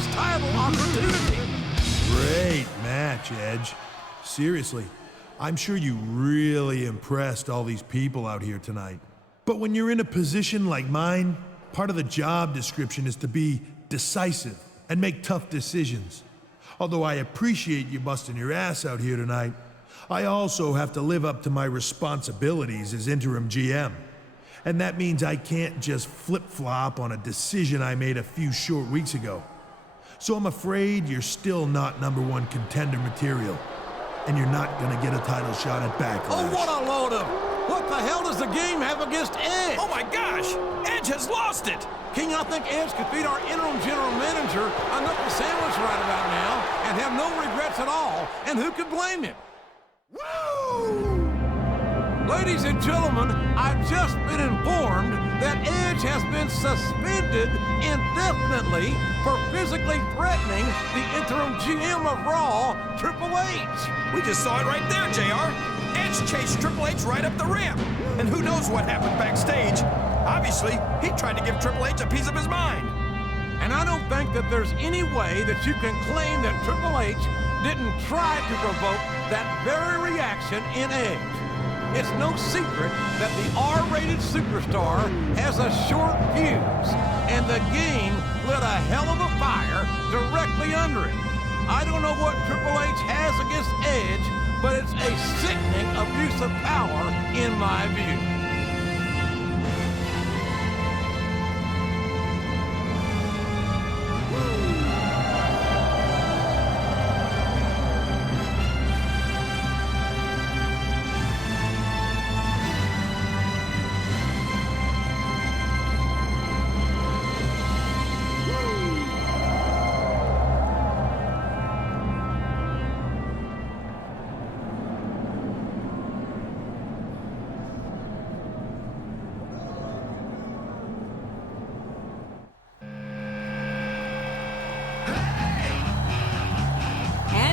this title opportunity. Great match, Edge. Seriously, I'm sure you really impressed all these people out here tonight. But when you're in a position like mine, part of the job description is to be decisive and make tough decisions. Although I appreciate you busting your ass out here tonight, I also have to live up to my responsibilities as interim GM. And that means I can't just flip-flop on a decision I made a few short weeks ago. So I'm afraid you're still not #1 contender material. And you're not gonna get a title shot at Backlash. Oh, what a load of... What the hell does the game have against Edge? Oh my gosh! Edge has lost it! King, I think Edge could beat our interim general manager, a knuckle sandwich right about now, and have no regrets at all. And who could blame him? Woo! Ladies and gentlemen, I've just been informed that Edge has been suspended indefinitely for physically threatening the interim GM of Raw, Triple H. We just saw it right there, JR. Edge chased Triple H right up the ramp. And who knows what happened backstage. Obviously, he tried to give Triple H a piece of his mind. And I don't think that there's any way that you can claim that Triple H didn't try to provoke that very reaction in Edge. It's no secret that the R-rated superstar has a short fuse, and the game lit a hell of a fire directly under it. I don't know what Triple H has against Edge, but it's a sickening abuse of power in my view.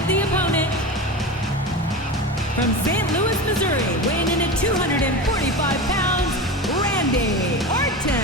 The opponent, from St. Louis, Missouri, weighing in at 245 pounds, Randy Orton.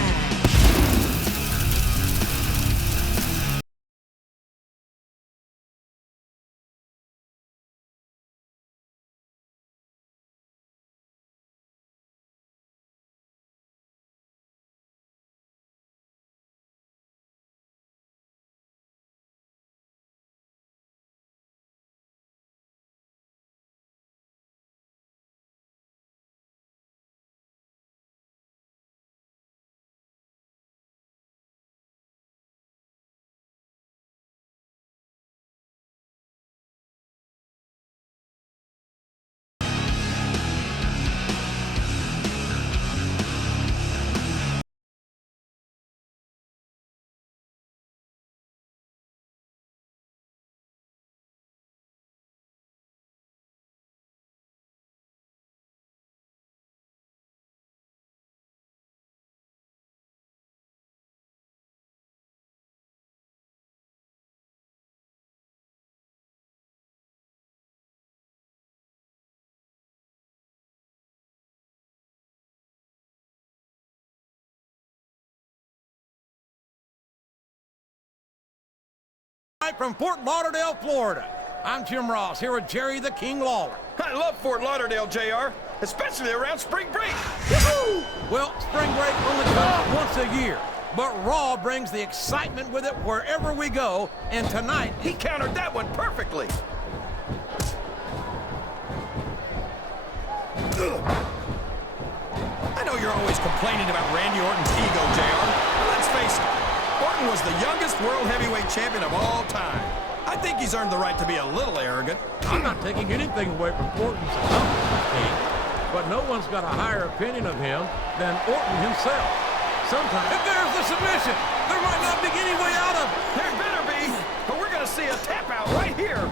From Fort Lauderdale, Florida, I'm Jim Ross, here with Jerry the King Lawler. I love Fort Lauderdale, JR, especially around spring break. Woo-hoo! Well, spring break only comes once a year, but Raw brings the excitement with it wherever we go, and tonight... He countered that one perfectly. I know you're always complaining about Randy Orton's ego, JR, but let's face it. Orton was the youngest world heavyweight champion of all time. I think he's earned the right to be a little arrogant. I'm not taking anything away from Orton's accomplishments, but no one's got a higher opinion of him than Orton himself. Sometimes... If there's the submission, there might not be any way out of it. There better be, but we're going to see a tap out right here.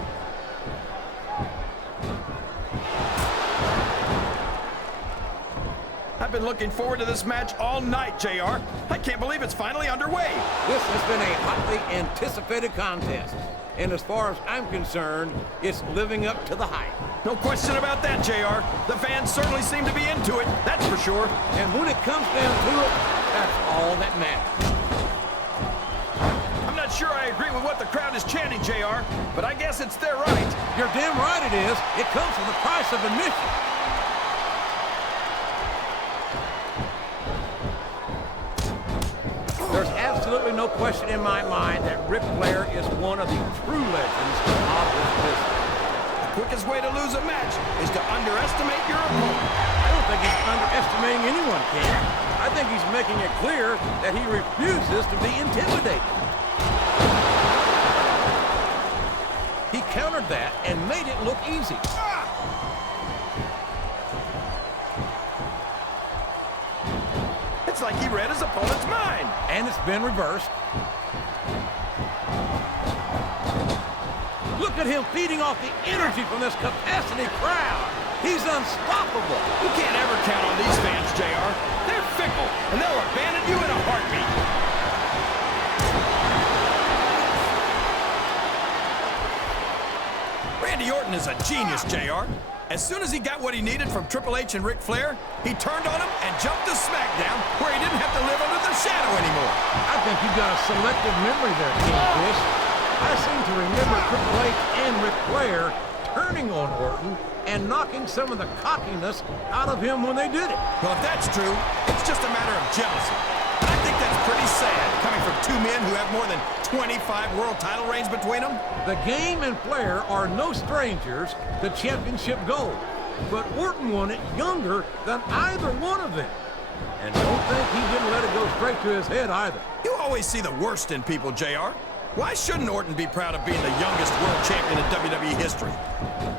I've been looking forward to this match all night, JR. I can't believe it's finally underway. This has been a hotly anticipated contest. And as far as I'm concerned, it's living up to the hype. No question about that, JR. The fans certainly seem to be into it, that's for sure. And when it comes down to it, that's all that matters. I'm not not sure I agree with what the crowd is chanting, JR, but I guess it's their right. You're damn right it is. It comes with the price of admission. There's absolutely no question in my mind that Ric Flair is one of the true legends of this business. The quickest way to lose a match is to underestimate your opponent. I don't think he's underestimating anyone, Ken. I think he's making it clear that he refuses to be intimidated. He countered that and made it look easy. It's like he read his opponent's mind. And it's been reversed. Look at him feeding off the energy from this capacity crowd. He's unstoppable. You can't ever count on these fans, JR. They're fickle, and they'll abandon you in a heartbeat. Randy Orton is a genius, JR. As soon as he got what he needed from Triple H and Ric Flair, he turned on him and jumped to SmackDown, where he didn't have to live under the shadow anymore. I think you've got a selective memory there, Kingfish. I seem to remember Triple H and Ric Flair turning on Orton and knocking some of the cockiness out of him when they did it. Well, if that's true, it's just a matter of jealousy. I think that's pretty sad, coming from two men who have more than 25 world title reigns between them. The Game and Flair are no strangers to championship gold, but Orton won it younger than either one of them. And don't think he didn't let it go straight to his head either. You always see the worst in people, JR. Why shouldn't Orton be proud of being the youngest world champion in WWE history?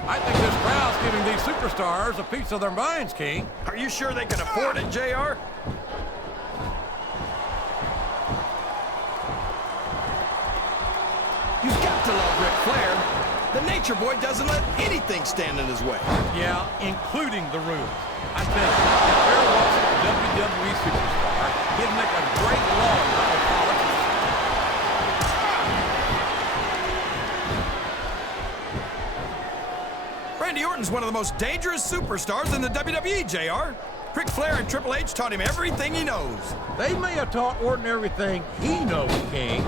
I think this crowd's giving these superstars a piece of their minds, King. Are you sure they can afford it, JR? You've got to love Ric Flair. The Nature Boy doesn't let anything stand in his way. Yeah, including the rules. I think if Flair was a WWE superstar, he'd make a great lawyer of politics. Randy Orton's one of the most dangerous superstars in the WWE, JR. Ric Flair and Triple H taught him everything he knows. They may have taught Orton everything he knows, King,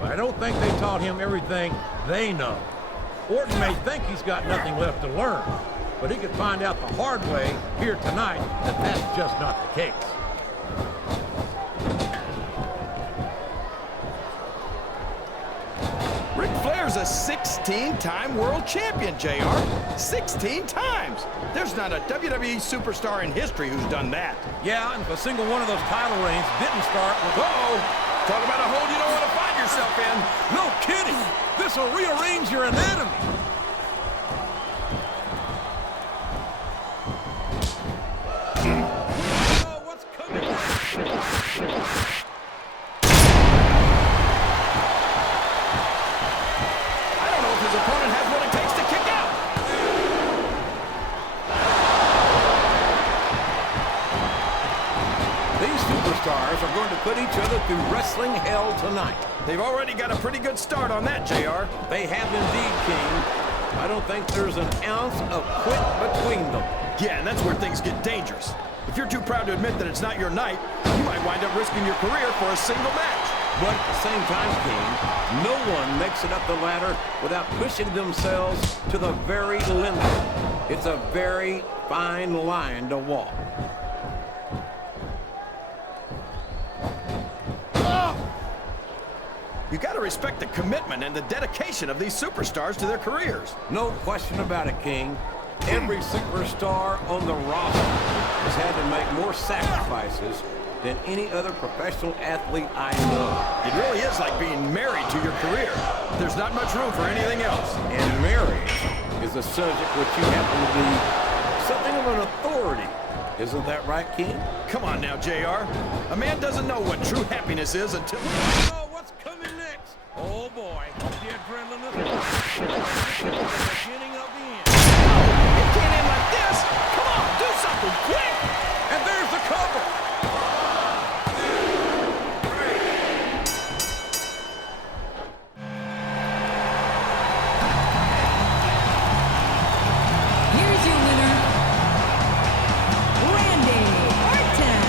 but I don't think they taught him everything they know. Orton may think he's got nothing left to learn, but he could find out the hard way here tonight that that's just not the case. Ric Flair's a 16-time world champion, JR. 16 times. There's not a WWE superstar in history who's done that. Yeah, and if a single one of those title reigns didn't start with... Uh-oh. Talk about a hole you don't want to find yourself in. No kidding. This will rearrange your anatomy. Oh, what's coming? I don't know if his opponent has what it takes to kick out. These superstars are going to put each other through wrestling hell tonight. They've already got a pretty good start on that, JR. They have indeed, King. I don't think there's an ounce of quit between them. Yeah, and that's where things get dangerous. If you're too proud to admit that it's not your night, you might wind up risking your career for a single match. But at the same time, King, no one makes it up the ladder without pushing themselves to the very limit. It's a very fine line to walk. You got to respect the commitment and the dedication of these superstars to their careers. No question about it, King. Every superstar on the roster has had to make more sacrifices than any other professional athlete I know. It really is like being married to your career. There's not much room for anything else. And marriage is a subject which you happen to be something of an authority. Isn't that right, King? Come on now, JR. A man doesn't know what true happiness is until... Oh, what's coming next? Oh, boy. The adrenaline is the beginning of the end. It can't end like this. Come on, do something quick. And there's the cover. Here's your winner, Randy Orton.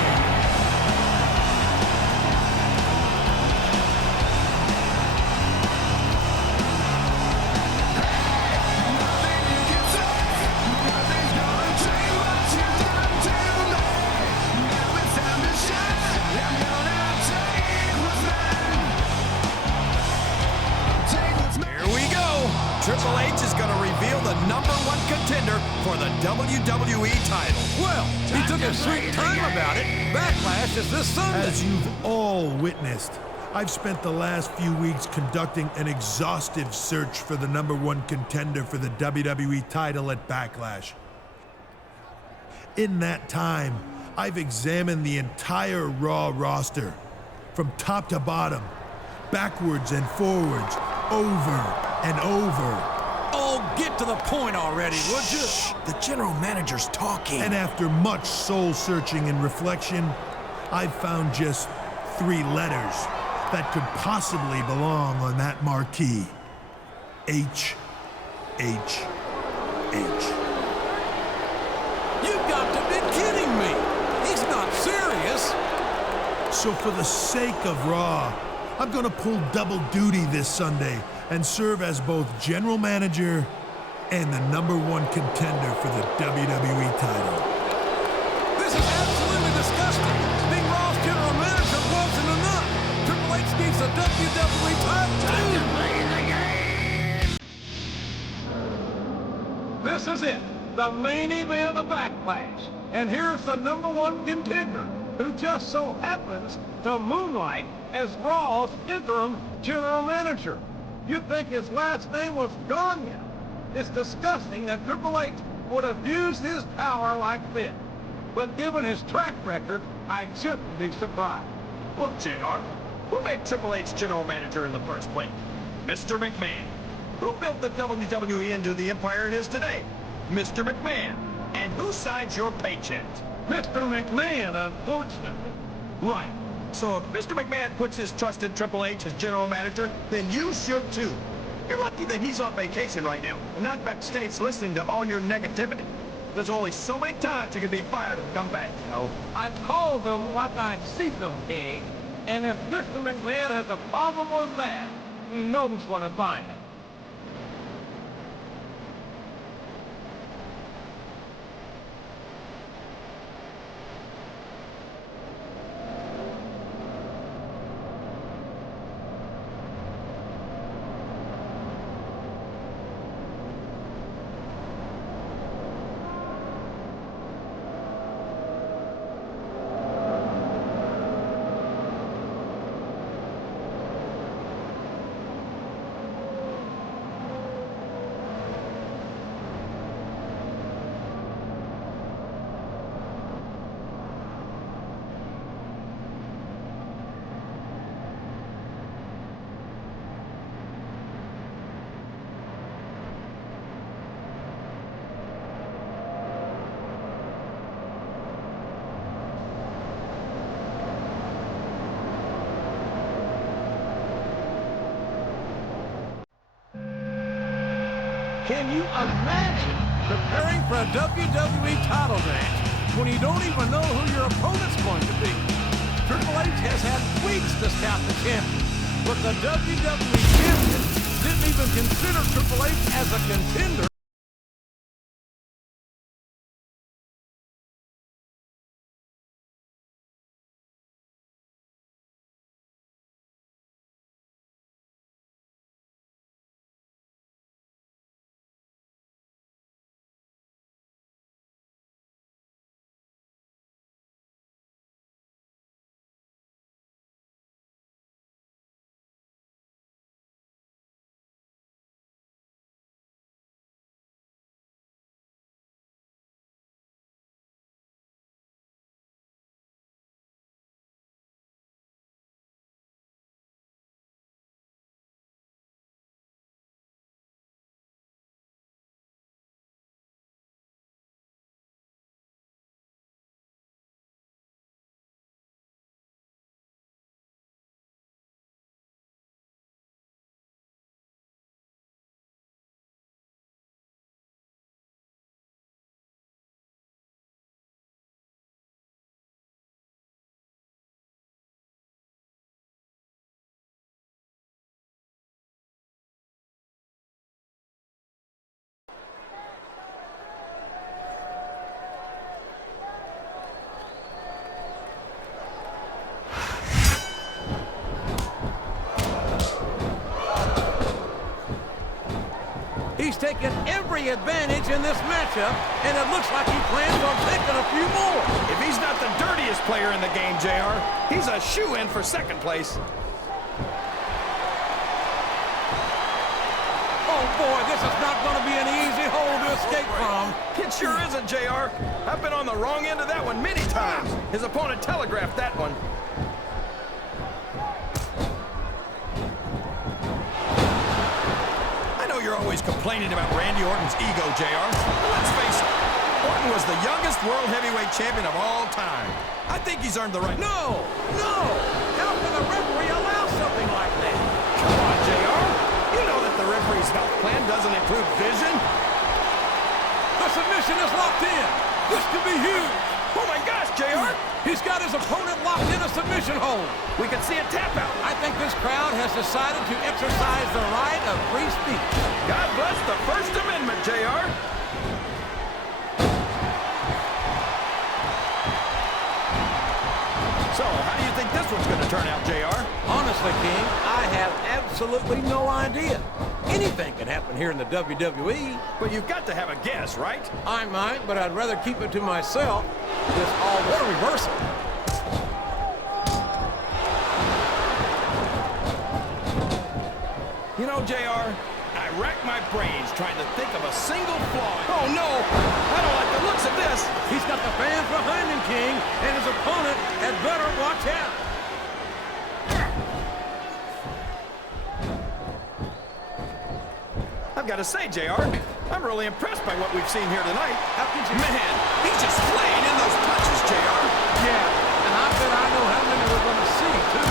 for the WWE title. Well, he took a sweet time about it. Backlash is this Sunday. As you've all witnessed, I've spent the last few weeks conducting an exhaustive search for the #1 contender for the WWE title at Backlash. In that time, I've examined the entire Raw roster, from top to bottom, backwards and forwards, over and over. Oh, get to the point already, would you? The general manager's talking. And after much soul-searching and reflection, I've found just 3 letters that could possibly belong on that marquee. H, H, H. You've got to be kidding me. He's not serious. So for the sake of Raw, I'm gonna pull double duty this Sunday and serve as both general manager and the #1 contender for the WWE title. This is absolutely disgusting. Being Raw's general manager wasn't enough. Triple H needs a WWE title too. This is it, the main event of Backlash. And here's the #1 contender, who just so happens to moonlight as Raw's interim general manager. You'd think his last name was Gagne. It's disgusting that Triple H would abuse his power like this. But given his track record, I shouldn't be surprised. Look, JR, who made Triple H general manager in the first place? Mr. McMahon. Who built the WWE into the empire it is today? Mr. McMahon. And who signs your paychecks? Mr. McMahon, unfortunately. Right. So if Mr. McMahon puts his trust in Triple H as general manager, then you should too. You're lucky that he's on vacation right now and not backstage listening to all your negativity. There's only so many times you can be fired and come back, you know. I call them what I see them, King. And if Mr. McMahon has a problem with that, he knows where to find it. Can you imagine preparing for a WWE title match when you don't even know who your opponent's going to be? Triple H has had weeks to scout the champion, but the WWE champion didn't even consider Triple H as a contender taken every advantage in this matchup, and it looks like he plans on taking a few more. If he's not the dirtiest player in the game, JR, he's a shoo-in for second place. Oh, boy, this is not going to be an easy hole to escape from. It sure isn't, JR. I've been on the wrong end of that one many times. His opponent telegraphed that one. I know you're always complaining about Randy Orton's ego, JR. But let's face it, Orton was the youngest world heavyweight champion of all time. I think he's earned the right. No! How can the referee allow something like that? Come on, JR. You know that the referee's health plan doesn't include vision. The submission is locked in. This could be huge. Oh my gosh, JR! He's got his opponent locked in a submission hold. We can see a tap out. I think this crowd has decided to exercise the right of free speech. God bless the First Amendment, JR. So, how do you think this one's going to turn out, JR? Honestly, King, I have absolutely no idea. Anything can happen here in the WWE. But you've got to have a guess, right? I might, but I'd rather keep it to myself. What a reversal. You know, JR, I rack my brains trying to think of a single flaw. Oh, no! I don't like the looks of this. He's got the fans behind him, King, and his opponent had better watch out. I've got to say, JR, I'm really impressed by what we've seen here tonight. How could you... Man, he's just laying in those punches, JR. Yeah, and I bet I know how many we're going to see, too.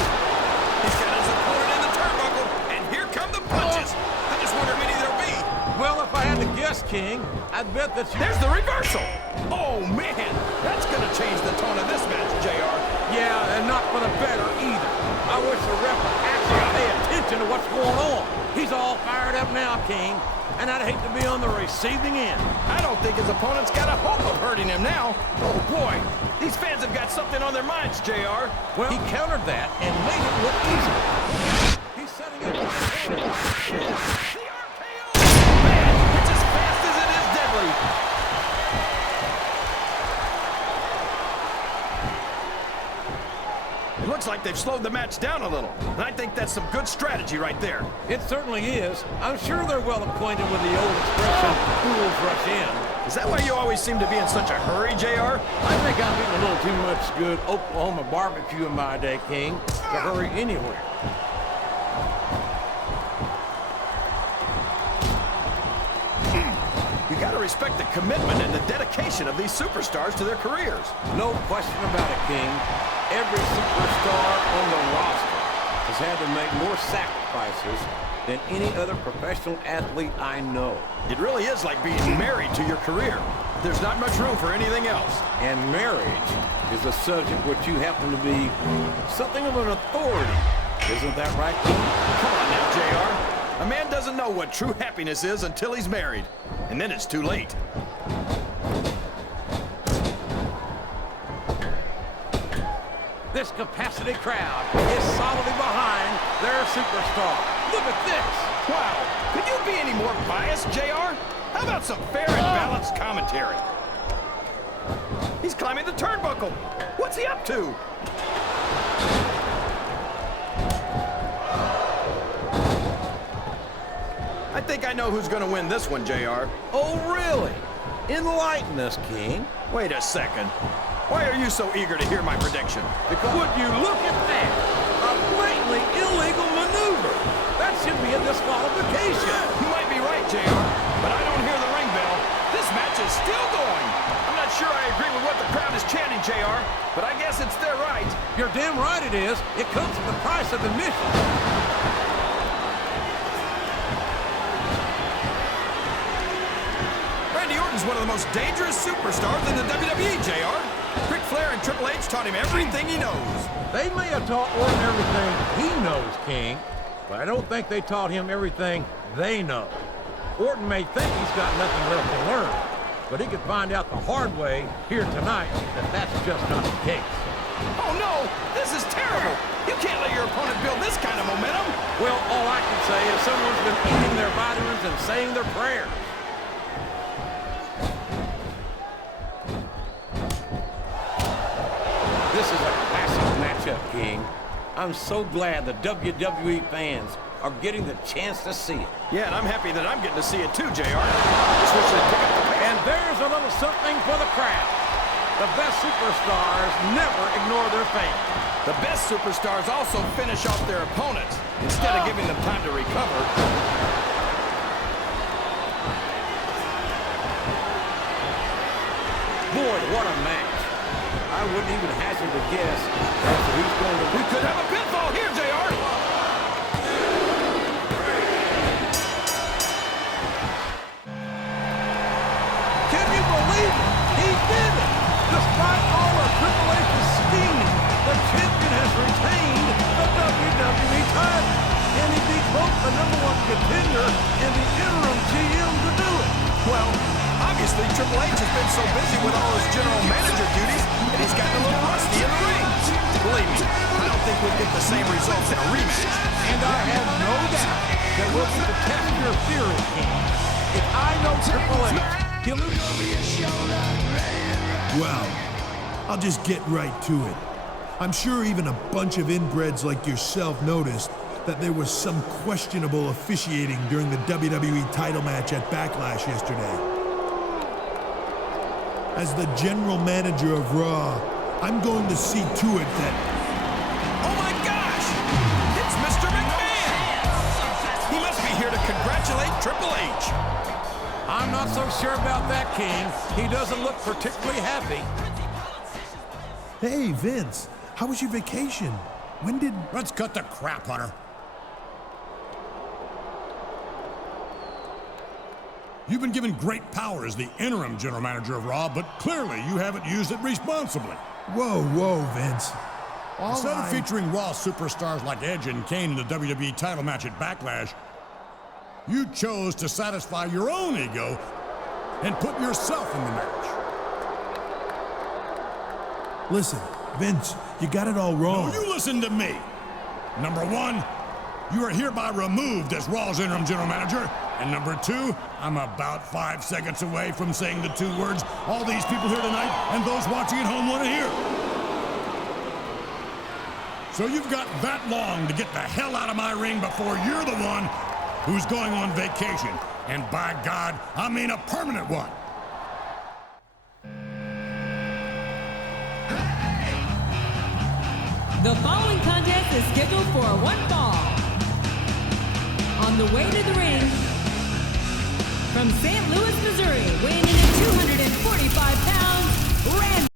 He's got his opponent in the turnbuckle, and here come the punches. I just wonder how many there'll be. Well, if I had to guess, King, I'd bet that you... There's the reversal. Oh, man, that's going to change the tone of this match, JR. Yeah, and not for the better, either. I wish the ref would actually pay attention to what's going on. He's all fired up now, King, and I'd hate to be on the receiving end. I don't think his opponent's got a hope of hurting him now. Oh, boy, these fans have got something on their minds, JR. Well, he countered that and made it look easy. He's setting up... The RKO! Man, it's as fast as it is deadly. It looks like they've slowed the match down a little, and I think that's some good strategy right there. It certainly is. I'm sure they're well acquainted with the old expression, fools rush in. Is that why you always seem to be in such a hurry, JR? I think I'm eating a little too much good Oklahoma barbecue in my day, King, to hurry anywhere. You gotta respect the commitment and the dedication of these superstars to their careers. No question about it, King. Every superstar on the roster has had to make more sacrifices than any other professional athlete I know. It really is like being married to your career. There's not much room for anything else. And marriage is a subject which you happen to be something of an authority. Isn't that right, King? Come on now, JR. A man doesn't know what true happiness is until he's married. And then it's too late. This capacity crowd is solidly behind their superstar. Look at this. Wow. Could you be any more biased, JR? How about some fair and balanced commentary? He's climbing the turnbuckle. What's he up to? I think I know who's going to win this one, JR. Oh, really? Enlighten us, King. Wait a second. Why are you so eager to hear my prediction? Because would you look at that? A blatantly illegal maneuver. That should be a disqualification. You might be right, JR, but I don't hear the ring bell. This match is still going. I'm not sure I agree with what the crowd is chanting, JR, but I guess it's their right. You're damn right it is. It comes at the price of admission. Randy Orton's one of the most dangerous superstars in the WWE, JR. Ric Flair and Triple H taught him everything he knows. They may have taught Orton everything he knows, King, but I don't think they taught him everything they know. Orton may think he's got nothing left to learn, but he could find out the hard way here tonight that that's just not the case. Oh, no! This is terrible! You can't let your opponent build this kind of momentum! Well, all I can say is someone's been eating their vitamins and saying their prayers. Classic matchup, King. I'm so glad the WWE fans are getting the chance to see it. Yeah, and I'm happy that I'm getting to see it too, JR. Just wish they'd pick up the pace. And there's a little something for the crowd. The best superstars never ignore their fans. The best superstars also finish off their opponents instead of giving them time to recover. Boy, what a match. I wouldn't even hazard to guess as to who's going to win. We could have a pinfall here, JR. Can you believe it? He did it! Despite all of Triple H's scheming, the champion has retained the WWE title. And he beat both the #1 contender and the interim GM to do it. Well, obviously Triple H has been so busy with all his general manager duties that he's gotten a little rusty in the ring. Believe me, I don't think we'll get the same results in a rematch. And I have no doubt that we'll be to test your theory, King. If I know Triple H, he'll lose. Well, I'll just get right to it. I'm sure even a bunch of inbreds like yourself noticed that there was some questionable officiating during the WWE title match at Backlash yesterday. As the general manager of Raw, I'm going to see to it that... Oh my gosh! It's Mr. McMahon! He must be here to congratulate Triple H. I'm not so sure about that, King. He doesn't look particularly happy. Hey, Vince, how was your vacation? When did... Let's cut the crap, Hunter. You've been given great power as the interim general manager of Raw, but clearly you haven't used it responsibly. Whoa, Vince. Instead of featuring Raw superstars like Edge and Kane in the WWE title match at Backlash, you chose to satisfy your own ego and put yourself in the match. Listen, Vince, you got it all wrong. No, you listen to me. Number one, you are hereby removed as Raw's interim general manager. And number two, I'm about 5 seconds away from saying the 2 words all these people here tonight and those watching at home want to hear. So you've got that long to get the hell out of my ring before you're the one who's going on vacation. And by God, I mean a permanent one. The following contest is scheduled for one fall. On the way to the ring, from St. Louis, Missouri, weighing in at 245 pounds, Randy.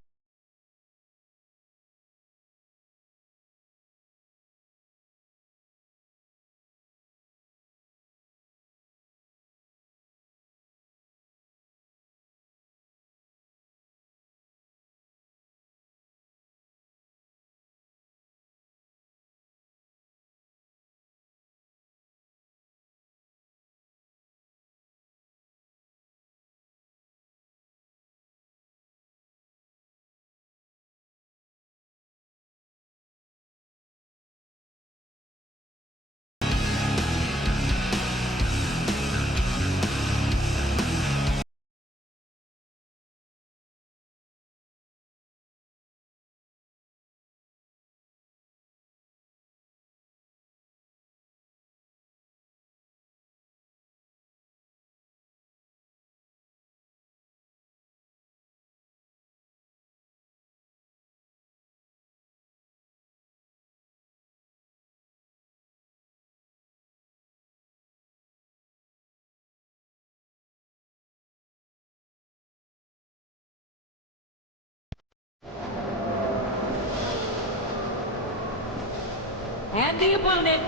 And the opponent,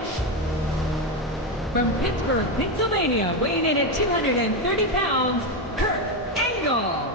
from Pittsburgh, Pennsylvania, weighing in at 230 pounds, Kurt Angle.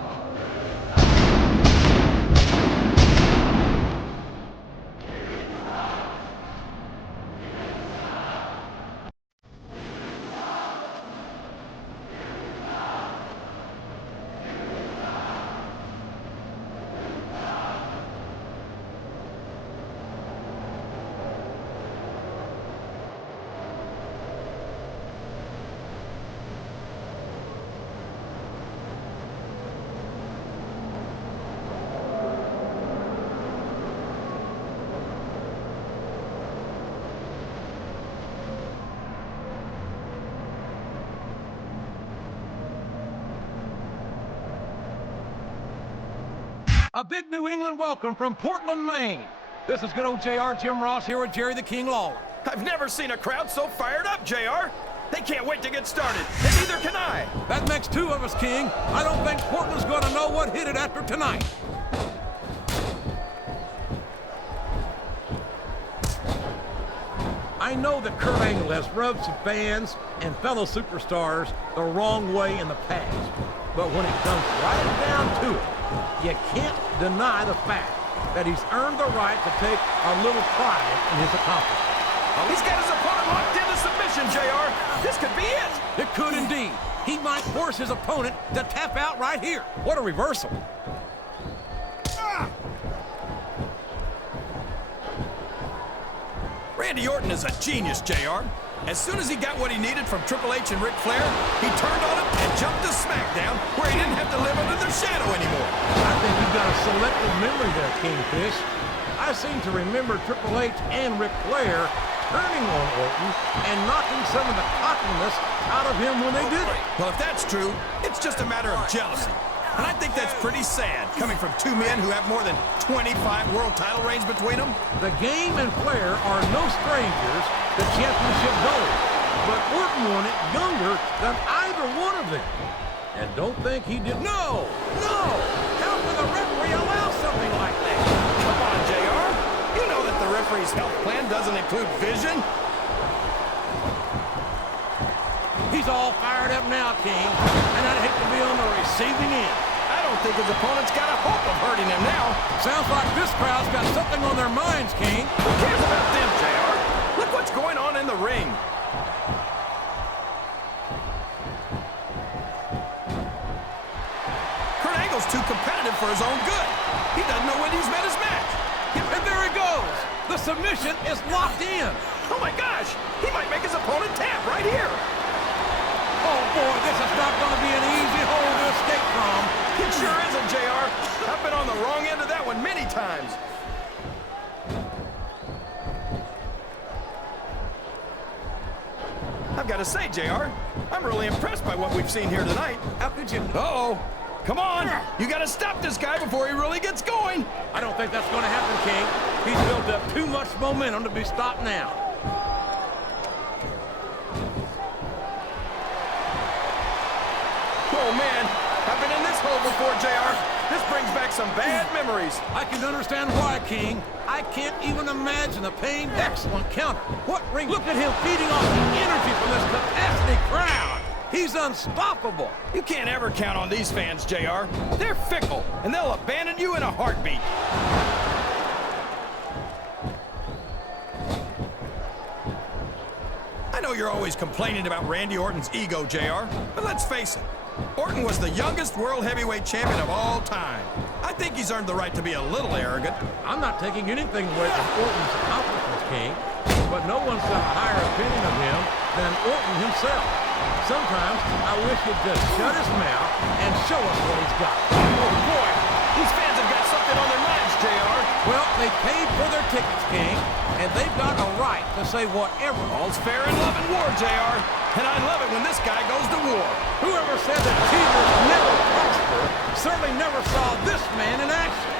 A big New England welcome from Portland, Maine. This is good old JR, Jim Ross here with Jerry the King Lawler. I've never seen a crowd so fired up, JR. They can't wait to get started, and neither can I. That makes two of us, King. I don't think Portland's going to know what hit it after tonight. I know that Kurt Angle has rubbed some fans and fellow superstars the wrong way in the past. But when it comes right down to it, you can't deny the fact that he's earned the right to take a little pride in his accomplishment. Oh, he's got his opponent locked into submission, JR. This could be it. It could indeed. He might force his opponent to tap out right here. What a reversal. Randy Orton is a genius, JR. As soon as he got what he needed from Triple H and Ric Flair, he turned on him and jumped to SmackDown, where he didn't have to live under their shadow anymore. I think you've got a selective memory there, Kingfish. I seem to remember Triple H and Ric Flair turning on Orton and knocking some of the cockiness out of him when they did it. Well, if that's true, it's just a matter of jealousy. And I think that's pretty sad, coming from two men who have more than 25 world title reigns between them. The Game and Flair are no strangers to championship gold, but Orton won it younger than either one of them. And don't think he did. No! No! How can the referee allow something like that? Come on, JR. You know that the referee's health plan doesn't include vision. He's all fired up now, King, and I'd hate to be on the receiving end. I don't think his opponent's got a hope of hurting him now. Sounds like this crowd's got something on their minds, King. Who cares about them, JR? Look what's going on in the ring. Kurt Angle's too competitive for his own good. He doesn't know when he's met his match. And there he goes. The submission is locked in. Oh my gosh, he might make his opponent tap right here. Oh boy, this is not going to be an easy hole to escape from. It sure isn't, JR. I've been on the wrong end of that one many times. I've got to say, JR, I'm really impressed by what we've seen here tonight. How could you? Uh-oh. Come on. You got to stop this guy before he really gets going. I don't think that's going to happen, King. He's built up too much momentum to be stopped now. Oh, man. I've been in this hole before, JR. This brings back some bad memories. I can understand why, King. I can't even imagine the pain. Excellent counter. What ring? Look at him feeding off the energy from this capacity crowd. He's unstoppable. You can't ever count on these fans, JR. They're fickle, and they'll abandon you in a heartbeat. I know you're always complaining about Randy Orton's ego, JR, but let's face it. Orton was the youngest world heavyweight champion of all time. I think he's earned the right to be a little arrogant. I'm not taking anything away from Orton's accomplishments, King, but no one's got a higher opinion of him than Orton himself. Sometimes I wish he'd just shut his mouth and show us what he's got. Oh, boy, these fans have got something on their minds, JR. Well, they paid for their tickets, King, and they've got a right to say whatever. All's fair in love and war, JR. And I love it when this guy goes to war. Whoever said that cheaters never prosper certainly never saw this man in action.